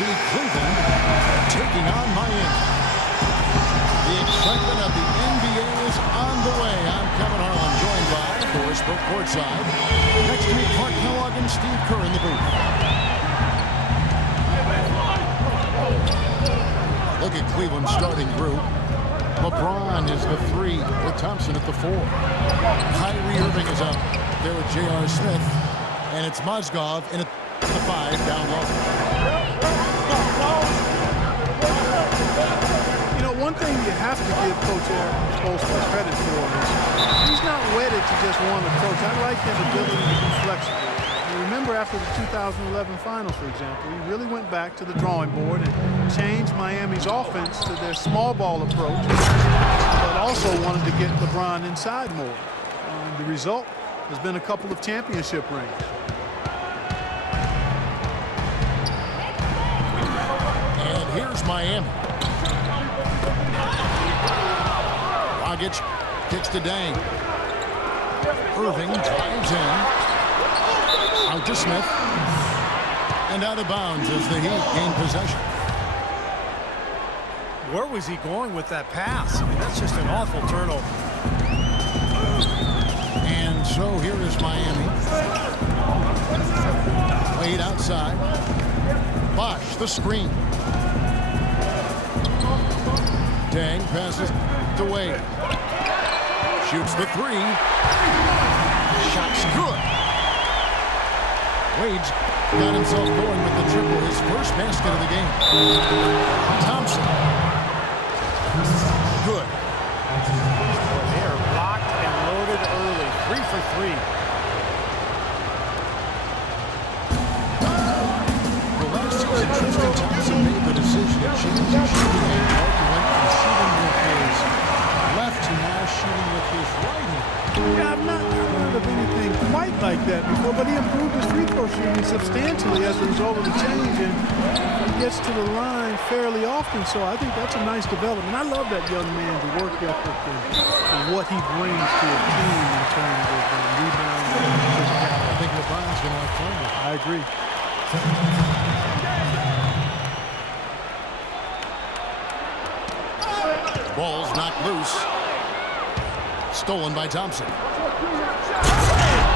see Cleveland taking on Miami. The excitement of the NBA is on the way. I'm Kevin Harlan, joined by, of course, Brooke courtside. Next to me, Clark Kellogg and Steve Kerr in the booth. Look at Cleveland's starting group. LeBron is the 3 with Thompson at the 4. Kyrie Irving is up there with J.R. Smith. And it's Mozgov in at the 5 down low. You know, one thing you have to give Coach Eric Spoelstra credit for is he's not wedded to just one approach. I like his ability to be flexible. Remember, after the 2011 finals, for example, he really went back to the drawing board and changed Miami's offense to their small ball approach, but also wanted to get LeBron inside more. The result has been a couple of championship rings. And here's Miami. Dragic kicks to Dang. Irving drives in. Out to Smith. And out of bounds as the Heat gain possession. Where was he going with that pass? I mean, that's just an awful turnover. And so here is Miami. Wade outside. Bosh, the screen. Dang passes to Wade. Shoots the 3. Shot's good. Wade's got himself going with the triple, his first basket of the game. Thompson. Good. They are locked and loaded early. 3 for 3. Well, last season, Tristan Thompson made the decision to change his shooting angle. He went from shooting with his left to now shooting with his right hand. Yeah, I've not heard of anything quite like that before, but he improved his free throw shooting substantially as a result of the change, and he gets to the line fairly often, so I think that's a nice development. I love that young man's work ethic and what he brings to a team in terms of rebounding and physicality. I think LeBron's going to have fun with it. I agree. Ball's knocked loose. Stolen by Thompson.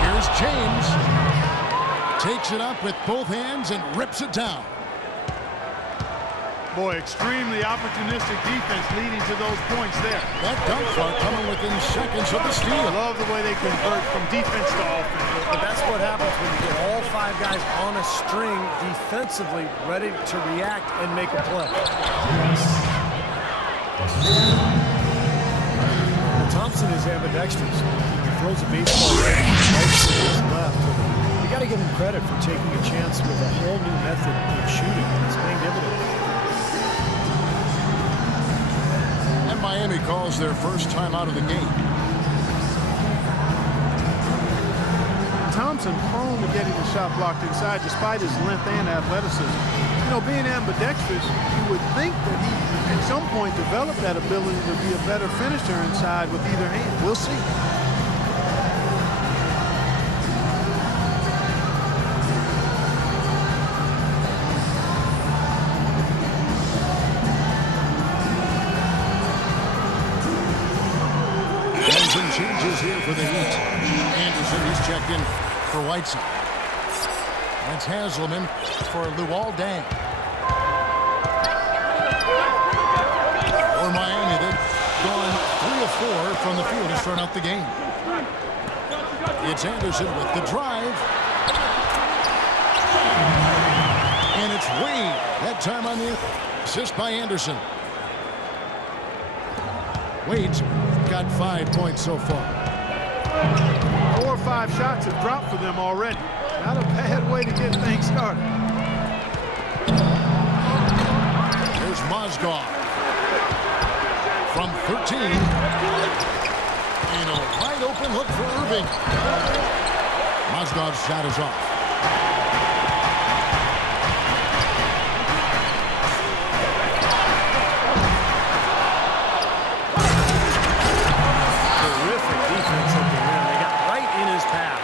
Here's James. Takes it up with both hands and rips it down. Boy, extremely opportunistic defense leading to those points there. That dunk fart coming within seconds of the steal. I love the way they convert from defense to offense. But that's what happens when you get all 5 guys on a string defensively, ready to react and make a play. Thompson is ambidextrous. He throws a baseball right to his left. You got to give him credit for taking a chance with a whole new method of shooting. It's paying dividends. And Miami calls their first time out of the game. Thompson prone to getting the shot blocked inside despite his length and athleticism. You know, being ambidextrous, you would think that he at some point developed that ability to be a better finisher inside with either hand. We'll see. And some changes here for the Heat. Anderson, he's checked in for Whiteside. That's Hasleman for Luol Deng. For Miami, they've gone 3 of 4 from the field to start out the game. It's Anderson with the drive. And it's Wade. That time on the assist by Anderson. Wade's got 5 points so far. 4 or 5 shots have dropped for them already. Not a bad way to get things started. Here's Mozgov from 13. And a wide open look for Irving. Mozgov's shot is off. Terrific defense at the rim. They got right in his path.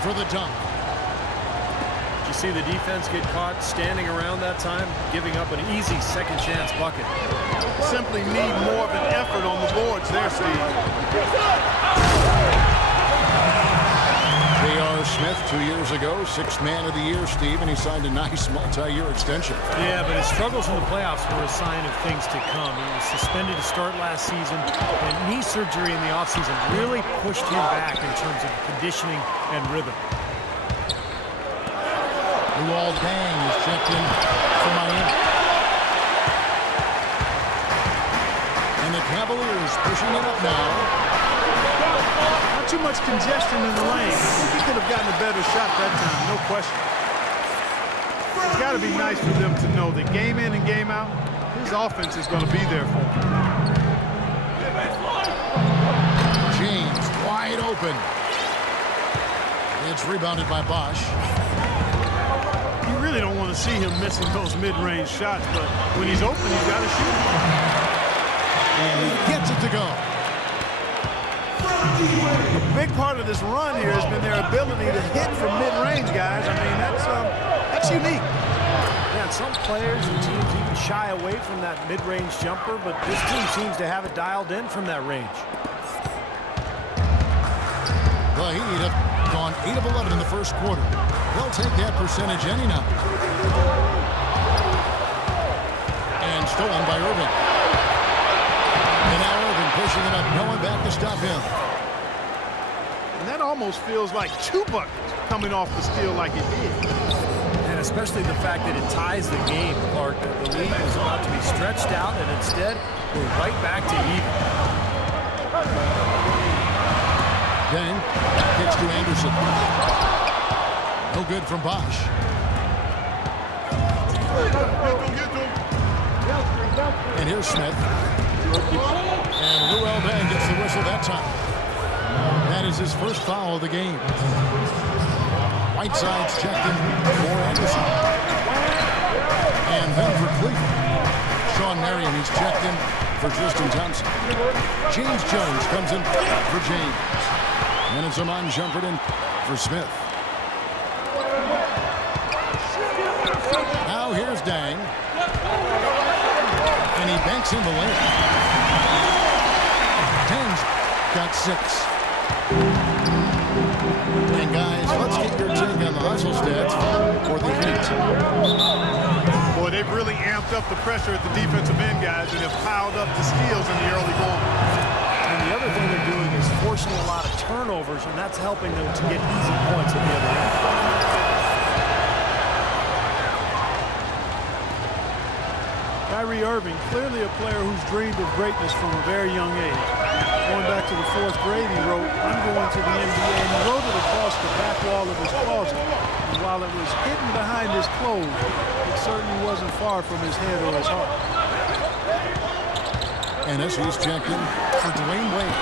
for the dunk. Did you see the defense get caught standing around that time, giving up an easy second chance bucket? Simply need more of an effort on the boards there, Steve. J.R. Smith 2 years ago, 6th man of the year, Steve, and he signed a nice multi-year extension. Yeah, but his struggles in the playoffs were a sign of things to come. He was suspended to start last season, and knee surgery in the offseason really pushed him back in terms of conditioning and rhythm. Luol Deng is checked in for Miami. And the Cavaliers pushing it up now. Not too much congestion in the lane. I think he could have gotten a better shot that time, no question. It's got to be nice for them to know that game in and game out, his offense is going to be there for him. James wide open. It's rebounded by Bosch. You really don't want to see him missing those mid-range shots, but when he's open, he's got to shoot. And he gets it to go. A big part of this run here has been their ability to hit from mid-range, guys. I mean, that's unique. Yeah, and some players and teams even shy away from that mid-range jumper, but this team seems to have it dialed in from that range. The Heat have gone 8 of 11 in the first quarter. They'll take that percentage any night. And stolen by Irving. And now Irving pushing it up. No one back to stop him. And that almost feels like 2 buckets coming off the steal like it did. And especially the fact that it ties the game, Clark. The lead was about to be stretched out, and instead, we're right back to even. Deng kicks to Anderson. No good from Bosch. And here's Smith. And Luol Deng gets the whistle that time. That is his first foul of the game. Whiteside's checked in for Anderson. And then for Cleveland, Sean Marion, he's checked in for Tristan Thompson. James Jones comes in for James. And it's Amon Shumpert in for Smith. Now here's Deng. And he banks in the lane. Deng's got 6. And guys, let's get your take on the hustle stats for the Heat. Boy, they've really amped up the pressure at the defensive end, guys, and have piled up the steals in the early going. And the other thing they're doing is forcing a lot of turnovers, and that's helping them to get easy points at the other end. Kyrie Irving, clearly a player who's dreamed of greatness from a very young age. Going back to the 4th grade, he wrote, "I'm going to the NBA," and he wrote it across the back wall of his closet. And while it was hidden behind his clothes, it certainly wasn't far from his head or his heart. And as he's checked in for Dwayne Wade.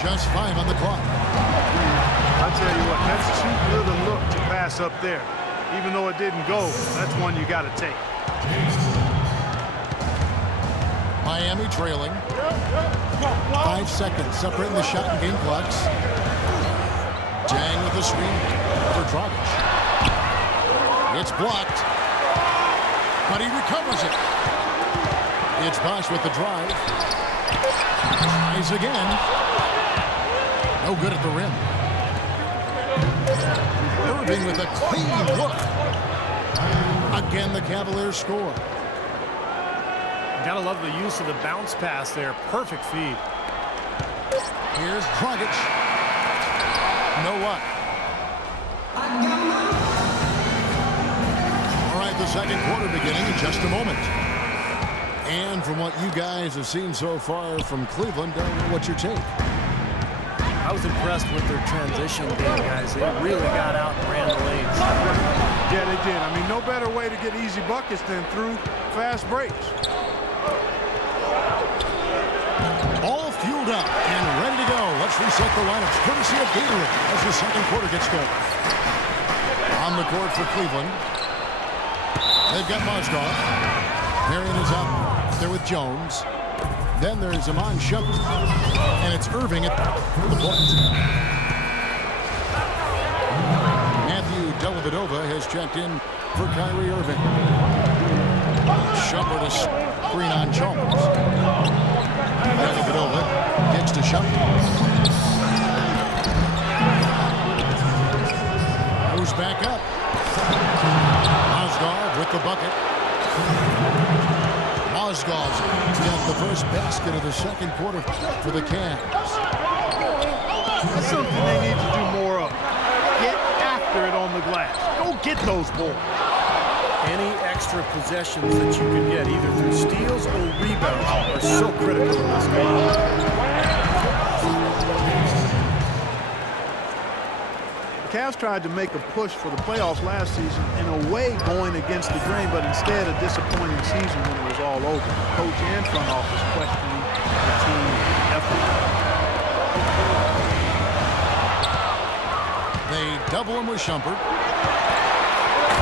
Just 5 on the clock. I tell you what, that's too good a look to pass up there. Even though it didn't go, that's one you got to take. Miami trailing. 5 seconds separating the shot and game clocks. Deng with the screen for Dragic. It's blocked, but he recovers it. It's Bosch with the drive. Tries again. No good at the rim. Irving with a clean look. Again, the Cavaliers score. Gotta love the use of the bounce pass there. Perfect feed. Here's Dragic. No what? All right, the second quarter beginning in just a moment. And from what you guys have seen so far from Cleveland, what's your take? I was impressed with their transition game, guys. They really got out and ran the lanes. Yeah, they did. I mean, no better way to get easy buckets than through fast breaks. All fueled up and ready to go. Let's reset the lineups courtesy of Gatorade as the second quarter gets going. On the court for Cleveland, they've got Mozgov. Marion is out there with Jones. Then there's Amon Shumpert, and it's Irving at the point. Dellavedova has checked in for Kyrie Irving. Shumpert to screen on Chalmers. Dellavedova gets to Shumpert. Moves back up. Mozgov with the bucket. Mozgov's got the first basket of the second quarter for the Cavs. That's something they need to do more of. Get after it on the glass. Go get those balls. Any extra possessions that you can get, either through steals or rebounds, are so critical in this game. The Cavs tried to make a push for the playoffs last season, in a way going against the grain, but instead a disappointing season when it was all over. Coach and front office questioning the team effort. They double him with Shumpert.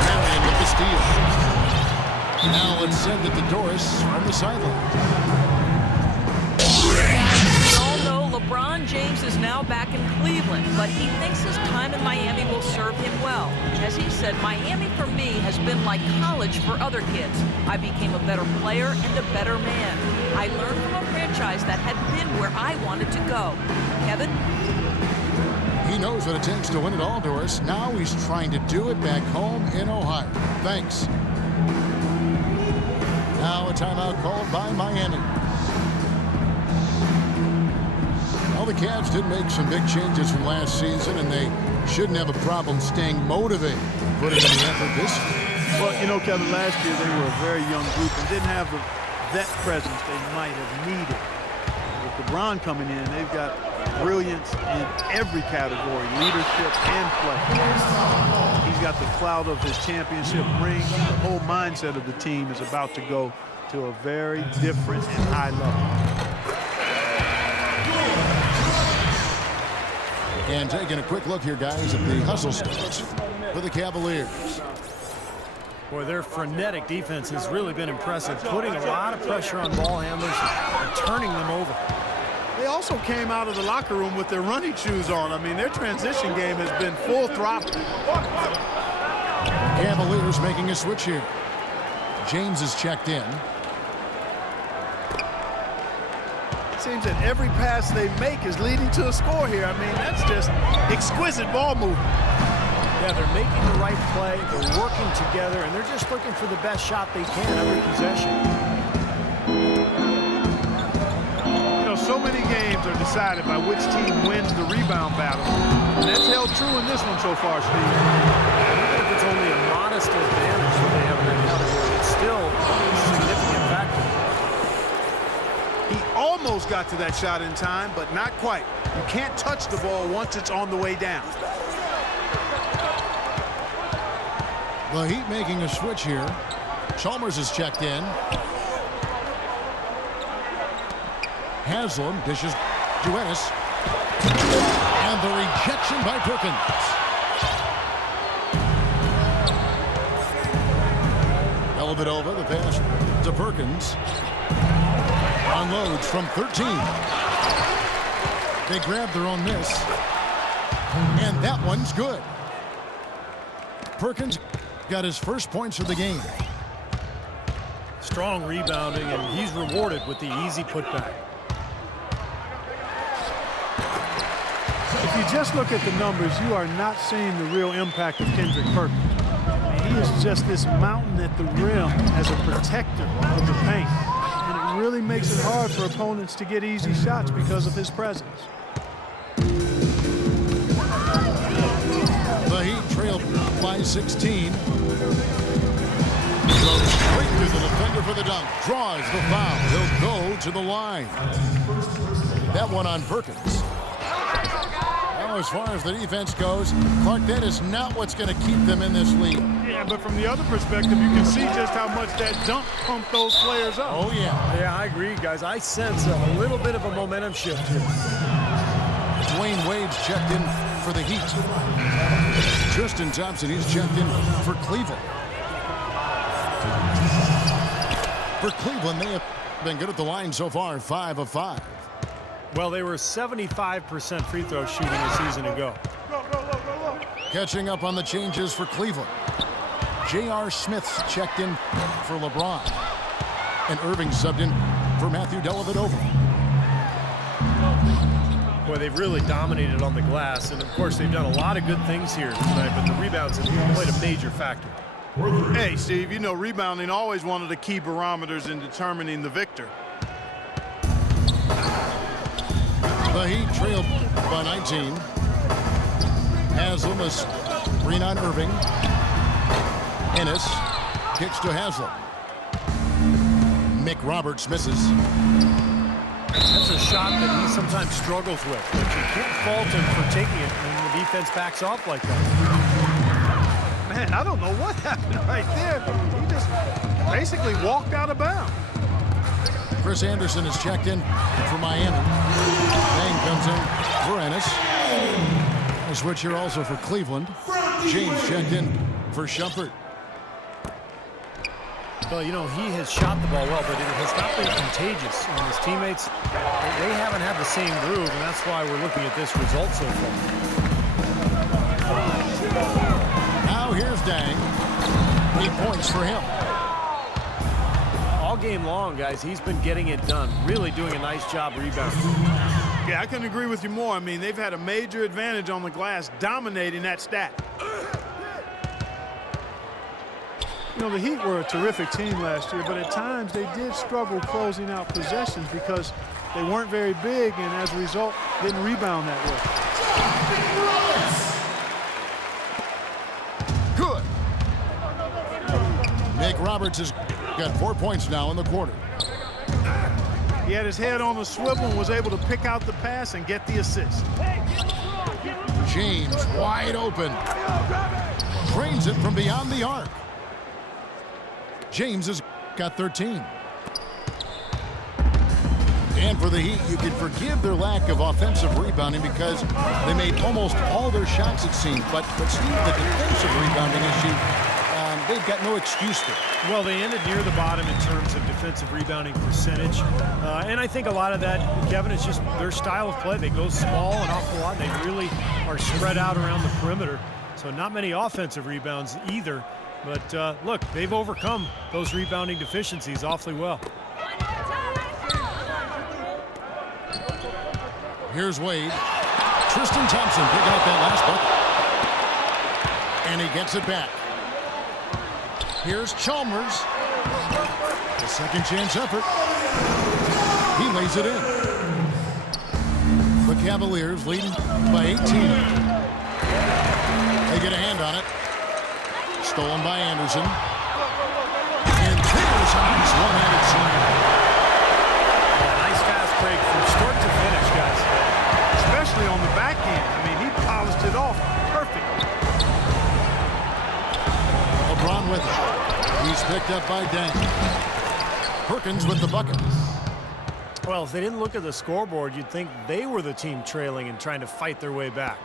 Marion with the steal. Now let's send it to Doris from the sideline. We all know LeBron James is now back in Cleveland, but he thinks his time in Miami will serve him well. As he said, Miami for me has been like college for other kids. I became a better player and a better man. I learned from a franchise that had been where I wanted to go. Kevin? He knows what it takes to win it all, Doris. Now he's trying to do it back home in Ohio. Thanks. Now a timeout called by Miami. Well, the Cavs did make some big changes from last season, and they shouldn't have a problem staying motivated, putting in the effort this year. Well, you know, Kevin, last year they were a very young group and didn't have the vet presence they might have needed. With LeBron coming in, they've got brilliance in every category, leadership and play. He's got the clout of his championship ring. The whole mindset of the team is about to go to a very different and high level. And taking a quick look here, guys, at the hustle stats for the Cavaliers. Boy, their frenetic defense has really been impressive, putting a lot of pressure on ball handlers and turning them over. They also came out of the locker room with their running shoes on. I mean, their transition game has been full throttle. Cavaliers making a switch here. James is checked in. It seems that every pass they make is leading to a score here. I mean, that's just exquisite ball movement. Yeah, they're making the right play, they're working together, and they're just looking for the best shot they can every possession. You know, so many games are decided by which team wins the rebound battle. And that's held true in this one so far, Steve. Even if it's only a modest advantage that they have in that category, it's still a significant factor. He almost got to that shot in time, but not quite. You can't touch the ball once it's on the way down. The Heat making a switch here. Chalmers is checked in. Haslam dishes to Ennis. And the rejection by Perkins. Dellavedova, the pass to Perkins. Unloads from 13. They grab their own miss. And that one's good. Perkins got his first points of the game. Strong rebounding, and he's rewarded with the easy putback. If you just look at the numbers, you are not seeing the real impact of Kendrick Perkins. I mean, he is just this mountain at the rim as a protector of the paint. And it really makes it hard for opponents to get easy shots because of his presence. The Heat trail by 16. Goes straight to the defender for the dunk. Draws the foul. He'll go to the line. That one on Perkins. Now, as far as the defense goes, Clark, that is not what's going to keep them in this league. Yeah, but from the other perspective, you can see just how much that dunk pumped those players up. Oh, yeah. Yeah, I agree, guys. I sense a little bit of a momentum shift here. Dwayne Wade's checked in for the Heat. Tristan Thompson, he's checked in for Cleveland. For Cleveland, they have been good at the line so far, 5 of 5. Well, they were 75% free throw shooting a season ago. Catching up on the changes for Cleveland. J.R. Smith's checked in for LeBron. And Irving subbed in for Matthew Dellavedova. Boy, they've really dominated on the glass, and of course they've done a lot of good things here tonight, but the rebounds have played a major factor. Hey, Steve, you know rebounding always one of the key barometers in determining the victor. The Heat trailed by 19. Haslam is screen on Irving. Ennis kicks to Haslam. Mick Roberts misses. That's a shot that he sometimes struggles with, but you can't fault him for taking it when the defense backs off like that. Man, I don't know what happened right there. He just basically walked out of bounds. Chris Anderson is checked in for Miami. Bang comes in for Ennis. A switch here also for Cleveland. James checked in for Shumpert. Well, you know, he has shot the ball well, but it has not been contagious. And his teammates, they haven't had the same groove, and that's why we're looking at this result so far. Now here's Dang. 8 points for him. All game long, guys, he's been getting it done. Really doing a nice job rebounding. Yeah, I couldn't agree with you more. I mean, they've had a major advantage on the glass, dominating that stat. You know, the Heat were a terrific team last year, but at times they did struggle closing out possessions because they weren't very big and as a result didn't rebound that well. Good. Mick Roberts has got 4 points now in the quarter. He had his head on the swivel and was able to pick out the pass and get the assist. James wide open. Drains it from beyond the arc. James has got 13. And for the Heat, you can forgive their lack of offensive rebounding because they made almost all their shots, it seemed. But Steve, the defensive rebounding issue, they've got no excuse for it. Well, they ended near the bottom in terms of defensive rebounding percentage. And I think a lot of that, Kevin, is just their style of play. They go small an awful lot. They really are spread out around the perimeter. So not many offensive rebounds either. But look, they've overcome those rebounding deficiencies awfully well. Here's Wade. Tristan Thompson picking up that last bucket. And he gets it back. Here's Chalmers. The second chance effort. He lays it in. The Cavaliers leading by 18. They get a hand on it. Stolen by Anderson. And there's a nice one-handed slam. Nice fast break from start to finish, guys. Especially on the back end. I mean, he polished it off perfect. LeBron with it. He's picked up by Dang. Perkins with the bucket. Well, if they didn't look at the scoreboard, you'd think they were the team trailing and trying to fight their way back.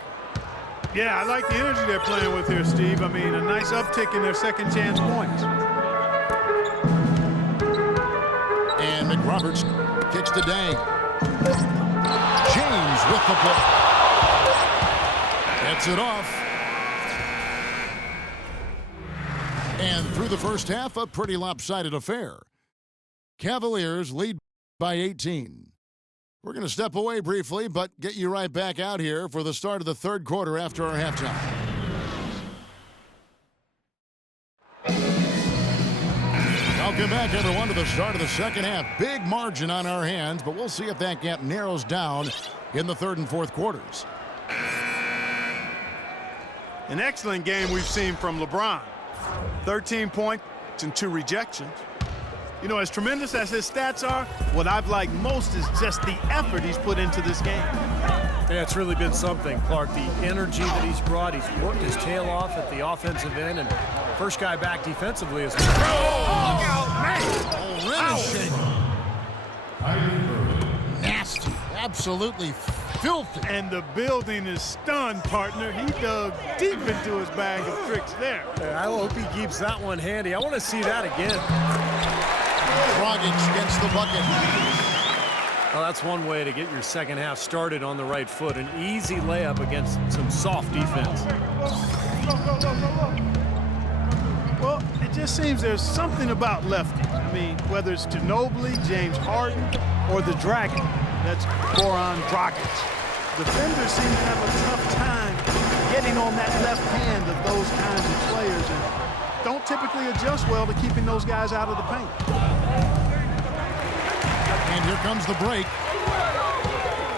Yeah, I like the energy they're playing with here, Steve. I mean, a nice uptick in their second chance points. And McRoberts kicks to Dang. James with the block. Gets it off. And through the first half, a pretty lopsided affair. Cavaliers lead by 18. We're going to step away briefly, but get you right back out here for the start of the third quarter after our halftime. Welcome back, everyone, to the start of the second half. Big margin on our hands, but we'll see if that gap narrows down in the third and fourth quarters. An excellent game we've seen from LeBron. 13 points and 2 rejections. You know, as tremendous as his stats are, what I've liked most is just the effort he's put into this game. Yeah, it's really been something, Clark. The energy that he's brought. He's worked his tail off at the offensive end, and first guy back defensively is... Oh, look out, man! Nasty. Absolutely filthy. And the building is stunned, partner. He dug deep into his bag of tricks there. I hope he keeps that one handy. I want to see that again. Dragic gets the bucket. Well, that's one way to get your second half started on the right foot. An easy layup against some soft defense. just seems there's something about lefties. I mean, whether it's Ginobili, James Harden, or the Dragon, that's Goran Dragic. Defenders seem to have a tough time getting on that left hand of those kinds of players and don't typically adjust well to keeping those guys out of the paint. And here comes the break.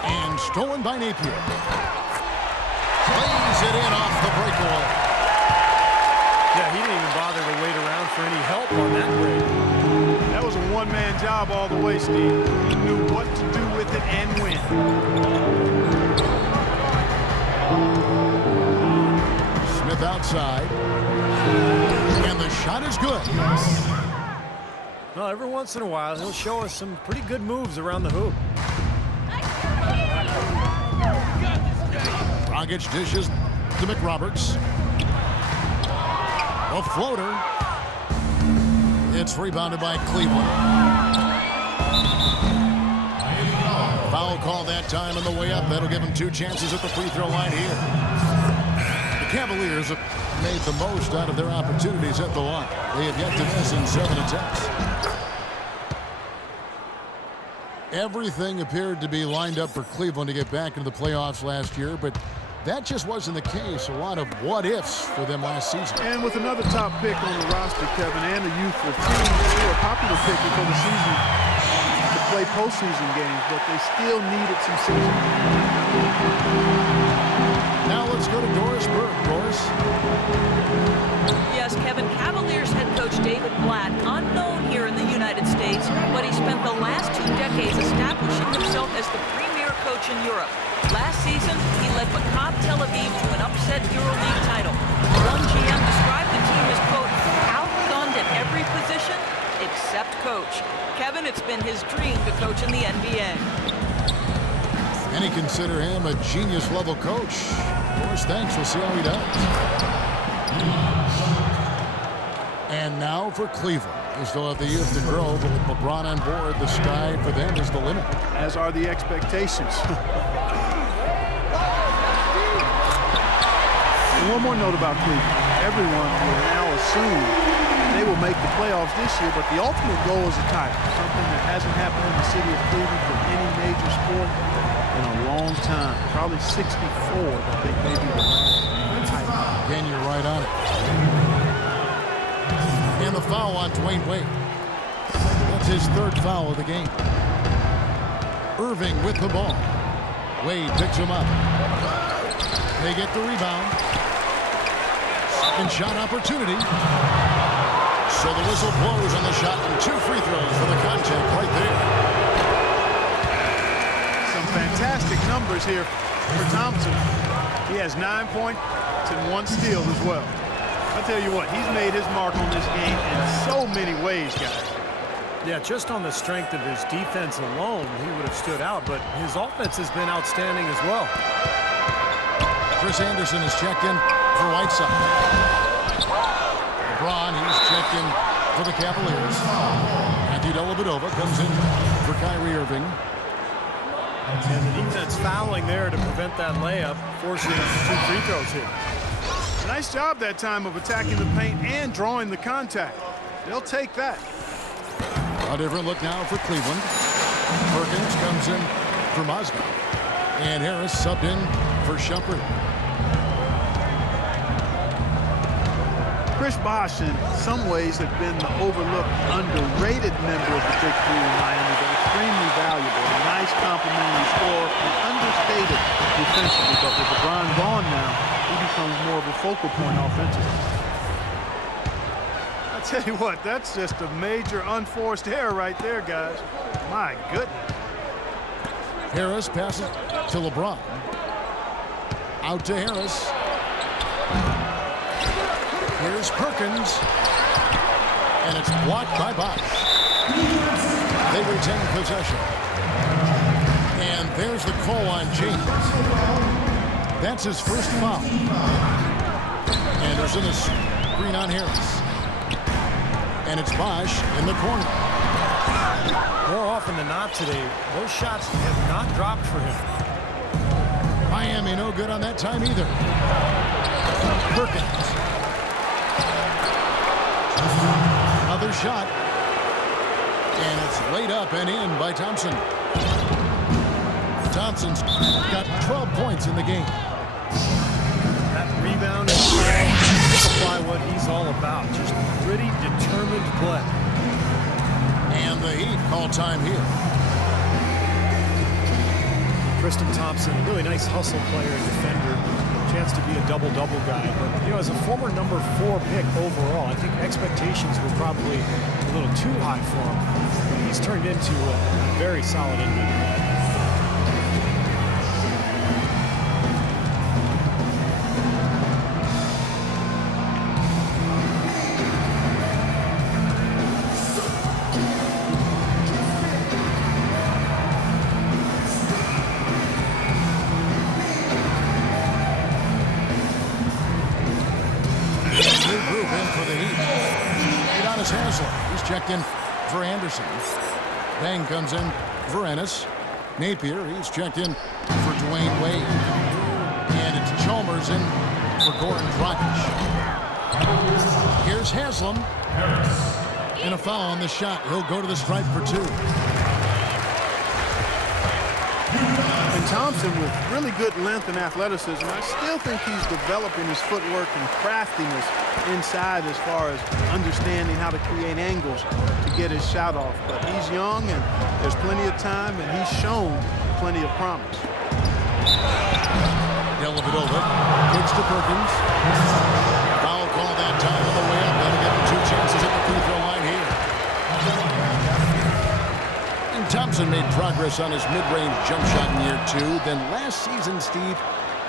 And stolen by Napier. Plays it in off the breakaway. Yeah, he didn't even bother to wait around for any help on that break. That was a one-man job all the way, Steve. He knew what to do with it and when. Smith outside. And the shot is good. Well, every once in a while, he'll show us some pretty good moves around the hoop. Dragic dishes to McRoberts. A floater. It's rebounded by Cleveland. Foul call that time on the way up. That'll give him 2 chances at the free throw line here. The Cavaliers have made the most out of their opportunities at the line. They have yet to miss in 7 attempts. Everything appeared to be lined up for Cleveland to get back into the playoffs last year, but that just wasn't the case. A lot of what-ifs for them last season. And with another top pick on the roster, Kevin, and a youthful team, they were a popular pick before the season to play postseason games, but they still needed some season. Now let's go to Doris Burke. Doris? Yes, Kevin, Cavaliers head coach David Blatt, unknown here in the United States, but he spent the last 2 decades establishing himself as the premier coach in Europe. Last season, he led Maccabi Tel Aviv to an upset EuroLeague title. One GM described the team as, quote, outgunned at every position except coach. Kevin, it's been his dream to coach in the NBA. Many consider him a genius-level coach. Of course, thanks. We'll see how he does. And now for Cleveland. They still have the youth to grow, but with LeBron on board, the sky for them is the limit. As are the expectations. And one more note about Cleveland. Everyone will now assume they will make the playoffs this year, but the ultimate goal is a title. Something that hasn't happened in the city of Cleveland for any major sport in a long time. Probably 64, I think maybe the last title. Again, you're right on it. And the foul on Dwayne Wade. That's his 3rd foul of the game. Irving with the ball. Wade picks him up. They get the rebound. Second shot opportunity. So the whistle blows on the shot and 2 free throws for the contact right there. Some fantastic numbers here for Thompson. He has 9 points and 1 steal as well. I'll tell you what, he's made his mark on this game in so many ways, guys. Yeah, just on the strength of his defense alone, he would have stood out, but his offense has been outstanding as well. Chris Anderson is checked in for Whiteside. LeBron, he's checked in for the Cavaliers. Matthew Dellavedova comes in for Kyrie Irving. And the defense fouling there to prevent that layup, forcing 2 free throws here. Nice job that time of attacking the paint and drawing the contact. They'll take that. A different look now for Cleveland. Perkins comes in for Mozgov. And Harris subbed in for Shumpert. Chris Bosh, in some ways, had been the overlooked, underrated member of the Big Three in Miami, but extremely valuable. A nice complimentary scorer and understated defensively. But with LeBron gone now, he becomes more of a focal point offensively. I tell you what, that's just a major unforced error right there, guys. My goodness. Harris passes to LeBron. Out to Harris. Here's Perkins. And it's blocked by Bosh. They retain possession. And there's the call on James. That's his first foul. Anderson is screen on Harris. And it's Bosh in the corner. More often than not today, those shots have not dropped for him. Miami no good on that time either. Perkins. shot. And it's laid up and in by Thompson. Thompson's got 12 points in the game. That rebound and simplify what he's all about. Just gritty, determined play. And the Heat call time here. Tristan Thompson, a really nice hustle player and defender. Chance to be a double-double guy. But, as a former number 4 pick overall, I think expectations were probably a little too high for him. But he's turned into a very solid NBA player. He's checked in for Anderson. Bang comes in for Ennis. Napier, he's checked in for Dwayne Wade. And it's Chalmers in for Goran Dragic. Here's Haslam. And a foul on the shot. He'll go to the stripe for 2. And Thompson with really good length and athleticism. I still think he's developing his footwork and craftiness inside as far as understanding how to create angles to get his shot off. But he's young and there's plenty of time, and he's shown plenty of promise. Dellavedova kicks to Perkins. Foul call that time on the way up. That'll give him 2 chances at the free throw line here. And Thompson made progress on his mid-range jump shot in year 2. Then last season, Steve,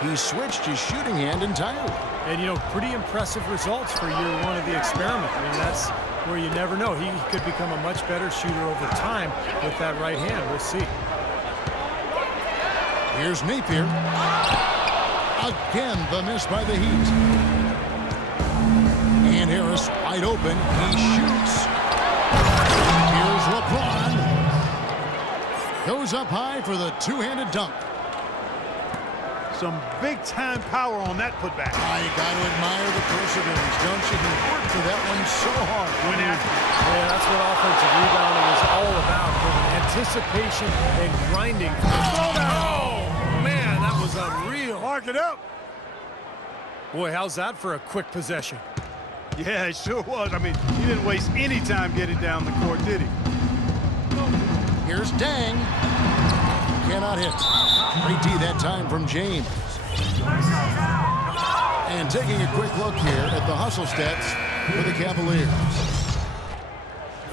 he switched his shooting hand entirely. And, pretty impressive results for year 1 of the experiment. I mean, that's where you never know. He could become a much better shooter over time with that right hand. We'll see. Here's Napier. Again, the miss by the Heat. And Harris wide open. He shoots. Here's LeBron. Goes up high for the 2-handed dunk. Some big-time power on that putback. You got to admire the perseverance, don't you? He worked for that one so hard. Went after it. Yeah, that's what offensive rebounding is all about. Anticipation and grinding. Oh, man, that was unreal. Mark it up. Boy, how's that for a quick possession? Yeah, it sure was. I mean, he didn't waste any time getting down the court, did he? Here's Dang. Cannot hit. Great D that time from James. And taking a quick look here at the hustle stats for the Cavaliers.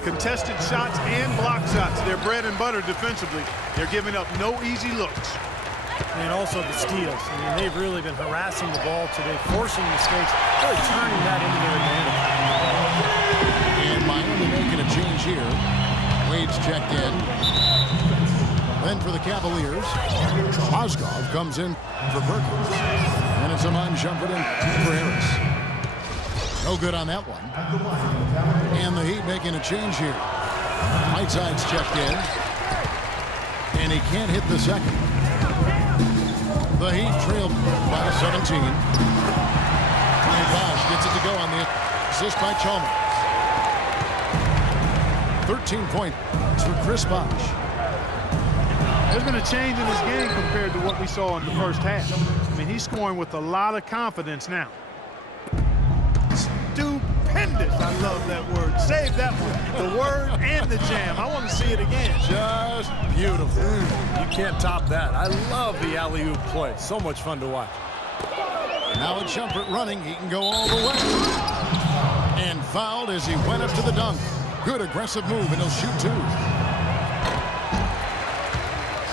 Contested shots and block shots. They're bread and butter defensively. They're giving up no easy looks. And also the steals. I mean, they've really been harassing the ball today, forcing mistakes, really turning that into their advantage. And Miami making a change here. Wade's checked in. Then for the Cavaliers, Mozgov comes in for Perkins. And it's a Shumpert in for Harris. No good on that one. And the Heat making a change here. Whiteside's checked in. And he can't hit the second. The Heat trailed by 17. And Bosch gets it to go on the assist by Chalmers. 13 points for Chris Bosch. There's been a change in his game compared to what we saw in the first half. I mean, he's scoring with a lot of confidence now. Stupendous. I love that word. Save that one. The word and the jam. I want to see it again. Just beautiful. You can't top that. I love the alley-oop play. So much fun to watch. Now it's Shumpert running. He can go all the way. And fouled as he went up to the dunk. Good aggressive move, and he'll shoot 2.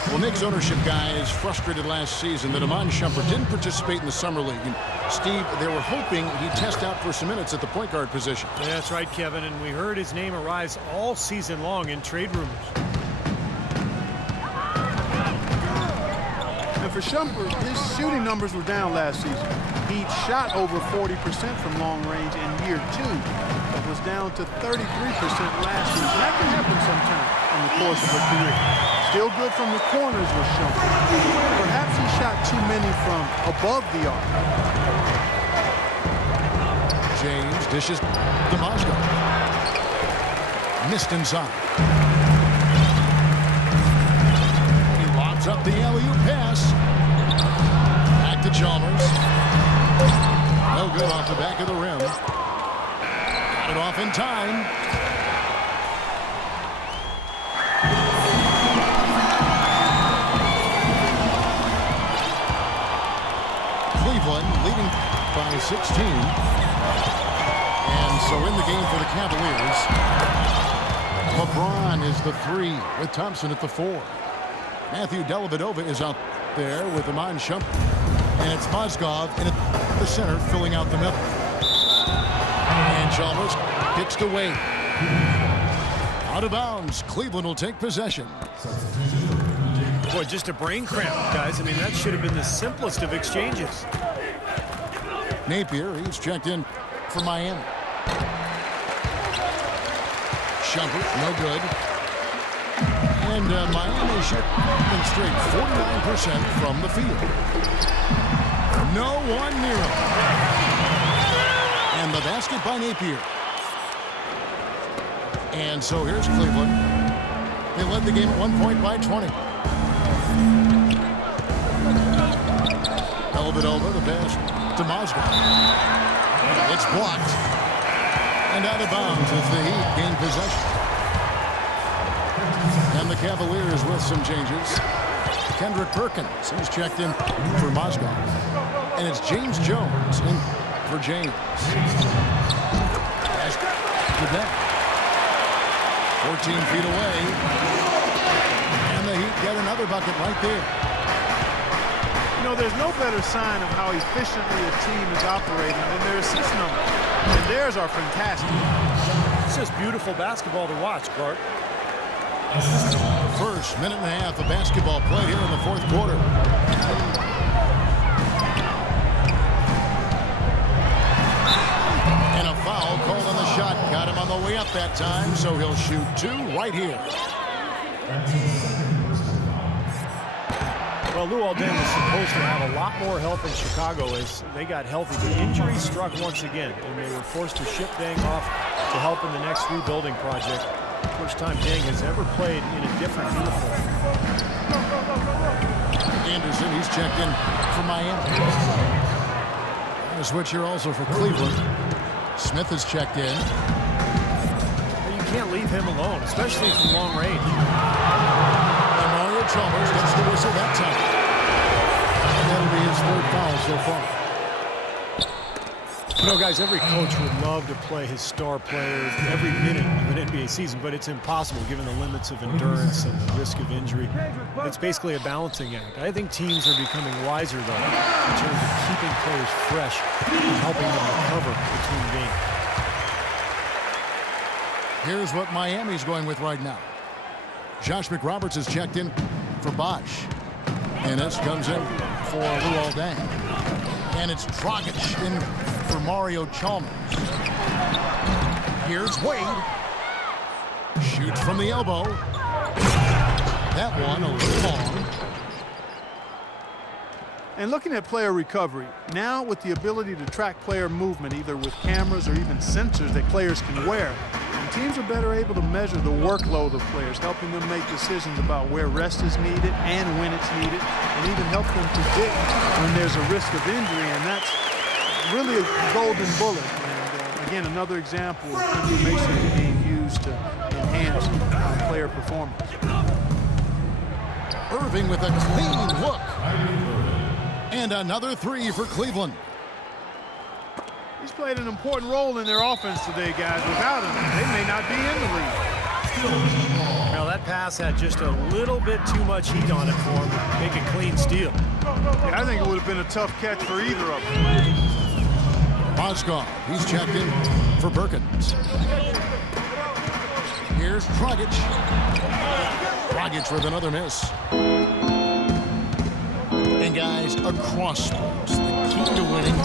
Well, Knicks ownership guys frustrated last season that Shumpert didn't participate in the Summer League. And Steve, they were hoping he'd test out for some minutes at the point guard position. Yeah, that's right, Kevin. And we heard his name arise all season long in trade rumors. And for Shumpert, his shooting numbers were down last season. He shot over 40% from long range in year 2. It was down to 33% last season. That can happen sometime in the course of a career. Still good from the corners with Shumpert. Perhaps he shot too many from above the arc. James dishes to Mozgov. Missed inside. He lobs up the alley-oop pass. Back to Chalmers. No good off the back of the rim. Got it off in time. Cleveland leading by 16. And so in the game for the Cavaliers, LeBron is the 3 with Thompson at the 4. Matthew Dellavedova is out there with Iman Shumpert. And it's Mozgov in the center filling out the middle. And Chalmers pitched away. Out of bounds. Cleveland will take possession. Boy, just a brain cramp, guys. I mean, that should have been the simplest of exchanges. Napier, he's checked in for Miami. Shumpert, no good. And Miami shooting straight 49% from the field. No one near him. And the basket by Napier. And so here's Cleveland. They led the game at 1 point by 20. Dellavedova, the pass to Mozgov. It's blocked. And out of bounds as the Heat gain possession. And the Cavaliers with some changes. Kendrick Perkins, he's checked in for Mozgov. And it's James Jones in for James. Pass to that. 14 feet away. And the Heat get another bucket right there. You know, there's no better sign of how efficiently a team is operating than their assist number. And theirs are fantastic. It's just beautiful basketball to watch, Clark. First minute and a half of basketball played here in the fourth quarter. And a foul called on the shot. Got him on the way up that time, so he'll shoot 2 right here. Well, Lou Aldeng was supposed to have a lot more help in Chicago as they got healthy. The injury struck once again, and they were forced to ship Deng off to help in the next rebuilding project. First time Deng has ever played in a different uniform. Anderson, he's checked in for Miami. And a switch here also for Cleveland. Smith is checked in. You can't leave him alone, especially from long range. Chalmers gets the whistle that time. And that'll be his 3rd foul so far. You know, guys, every coach would love to play his star players every minute of an NBA season, but it's impossible given the limits of endurance and the risk of injury. It's basically a balancing act. I think teams are becoming wiser, though, in terms of keeping players fresh and helping them recover between games. Here's what Miami's going with right now. Josh McRoberts is checked in for Bosch. And this comes in for Lou Aldeng. And it's Dragic in for Mario Chalmers. Here's Wade. Shoots from the elbow. That one a little long. And looking at player recovery, now with the ability to track player movement either with cameras or even sensors that players can wear, teams are better able to measure the workload of players, helping them make decisions about where rest is needed and when it's needed, and even help them predict when there's a risk of injury, and that's really a golden bullet. And again, another example of information being used to enhance player performance. Irving with a clean look. And another 3 for Cleveland. He's played an important role in their offense today, guys. Without him, they may not be in the league. Now, that pass had just a little bit too much heat on it for him to make a clean steal. Yeah, I think it would have been a tough catch for either of them. Mozgov, he's checked in for Perkins. Here's Dragic. Dragic with another miss. And guys, across sports, the key to winning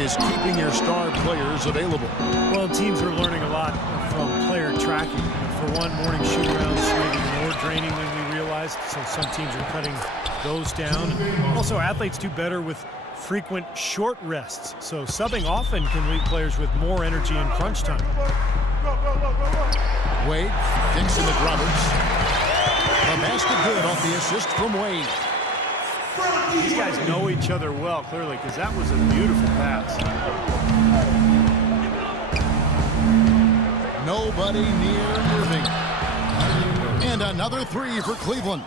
is keeping your star players available. Well, teams are learning a lot from player tracking. For one, morning shoot-arounds may be more draining than we realized, so some teams are cutting those down. Also, athletes do better with frequent short rests, so subbing often can leave players with more energy in crunch time. Wade kicks to McRoberts. The basket good off the assist from Wade. These guys know each other well, clearly, because that was a beautiful pass. Nobody near Irving. And another three for Cleveland.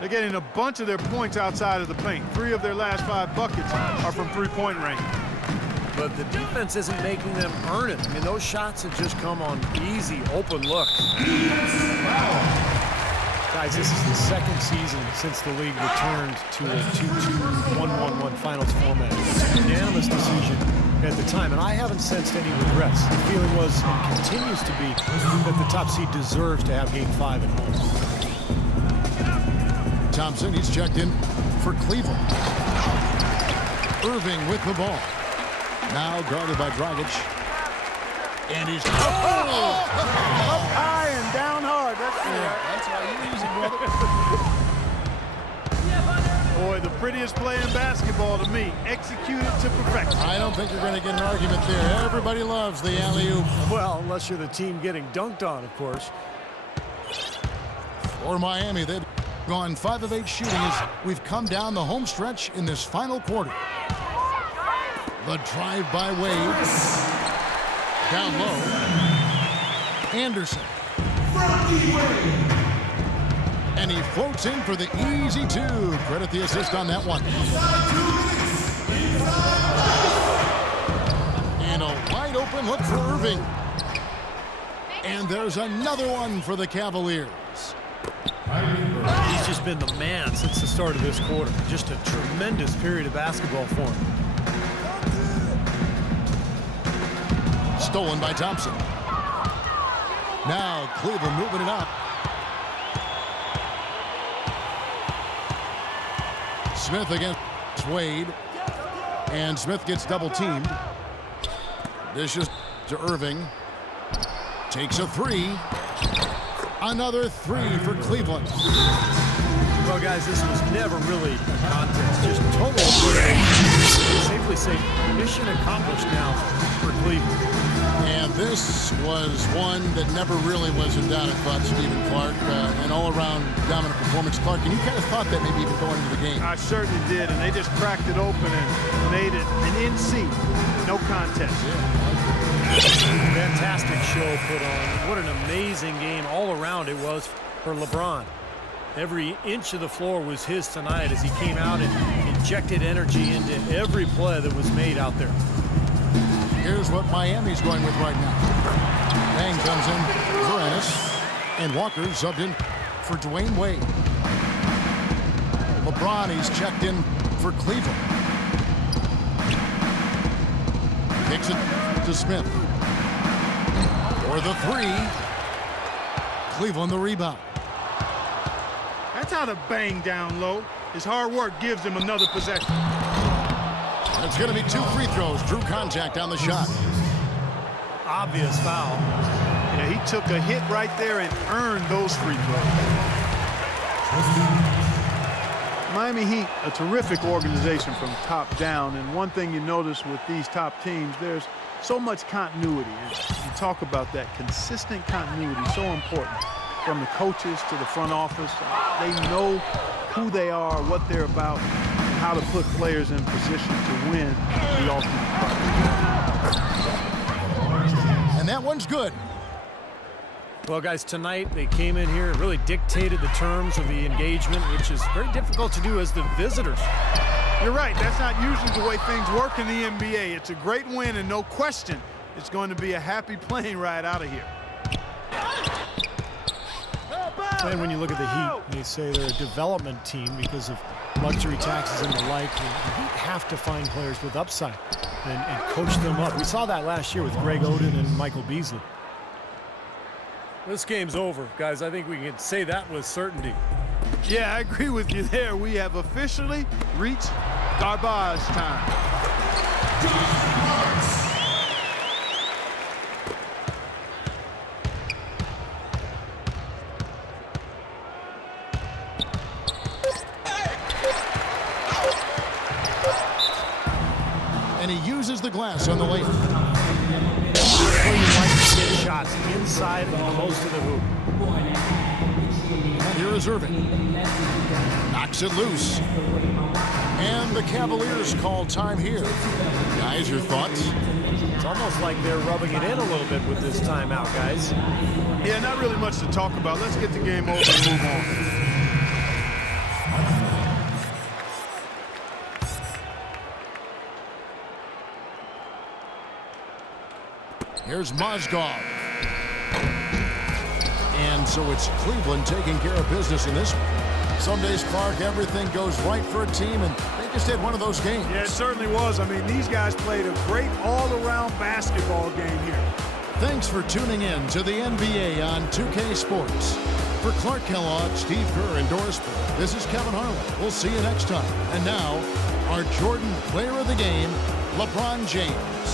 They're getting a bunch of their points outside of the paint. 3 of their last 5 buckets are from three-point range. But the defense isn't making them earn it. I mean, those shots have just come on easy, open looks. Guys, this is the second season since the league returned to a 2-2, 1-1-1 finals format. It's a unanimous decision at the time, and I haven't sensed any regrets. The feeling was, and continues to be, that the top seed deserves to have Game 5 at home. Thompson, he's checked in for Cleveland. Irving with the ball. Now guarded by Dragic. And he's... Up high and down hard. That's how you use it, brother. Boy, the prettiest play in basketball to me. Executed to perfection. I don't think you're going to get an argument there. Everybody loves the alley-oop. Well, unless you're the team getting dunked on, of course. For Miami, they've gone 5 of 8 shooting as we've come down the home stretch in this final quarter. The drive by Wade. Down low. Anderson. And he floats in for the easy 2. Credit the assist on that one. And a wide open look for Irving. And there's another one for the Cavaliers. He's just been the man since the start of this quarter. Just a tremendous period of basketball for him. Stolen by Thompson. Now Cleveland moving it up. Smith against Wade. And Smith gets double teamed. Dishes to Irving. Takes a 3. Another 3 for Cleveland. Well, guys, this was never really a contest. Just total safely say mission accomplished now for Cleveland. And this was one that never really was in doubt, I thought, Stephen Clark. An all-around dominant performance. Clark, and you kind of thought that maybe even going into the game. I certainly did, and they just cracked it open and made it an NC. No contest. Fantastic show put on. What an amazing game all around it was for LeBron. Every inch of the floor was his tonight as he came out and injected energy into every play that was made out there. Here's what Miami's going with right now. Bang comes in for Ennis, and Walker subbed in for Dwayne Wade. LeBron, he's checked in for Cleveland. Kicks it to Smith. For the 3. Cleveland the rebound. That's how to bang down low. His hard work gives him another possession. It's going to be 2 free throws. Drew contact on the shot. Obvious foul. Yeah, he took a hit right there and earned those free throws. Miami Heat, a terrific organization from top down. And one thing you notice with these top teams, there's so much continuity. And you talk about that. Consistent continuity, so important. From the coaches to the front office, they know who they are, what they're about, and how to put players in position to win the ultimate fight. And that one's good. Well, guys, tonight they came in here and really dictated the terms of the engagement, which is very difficult to do as the visitors. You're right. That's not usually the way things work in the NBA. It's a great win, and no question, it's going to be a happy plane ride out of here. And when you look at the Heat, they say they're a development team because of luxury taxes and the like. The Heat have to find players with upside and coach them up. We saw that last year with Greg Oden and Michael Beasley. This game's over, guys. I think we can say that with certainty. Yeah, I agree with you there. We have officially reached garbage time. And he uses the glass on the layup. where you like to get shots, inside and close to the hoop. Here is Irving. Knocks it loose. And the Cavaliers call time here. Guys, your thoughts? It's almost like they're rubbing it in a little bit with this timeout, guys. Yeah, not really much to talk about. Let's get the game over and move on. Here's Mozgov. And so it's Cleveland taking care of business in this one. Some days, Clark, everything goes right for a team, and they just had one of those games. Yeah, it certainly was. I mean, these guys played a great all-around basketball game here. Thanks for tuning in to the NBA on 2K Sports. For Clark Kellogg, Steve Kerr, and Doris Burke, this is Kevin Harlan. We'll see you next time. And now, our Jordan Player of the Game, LeBron James.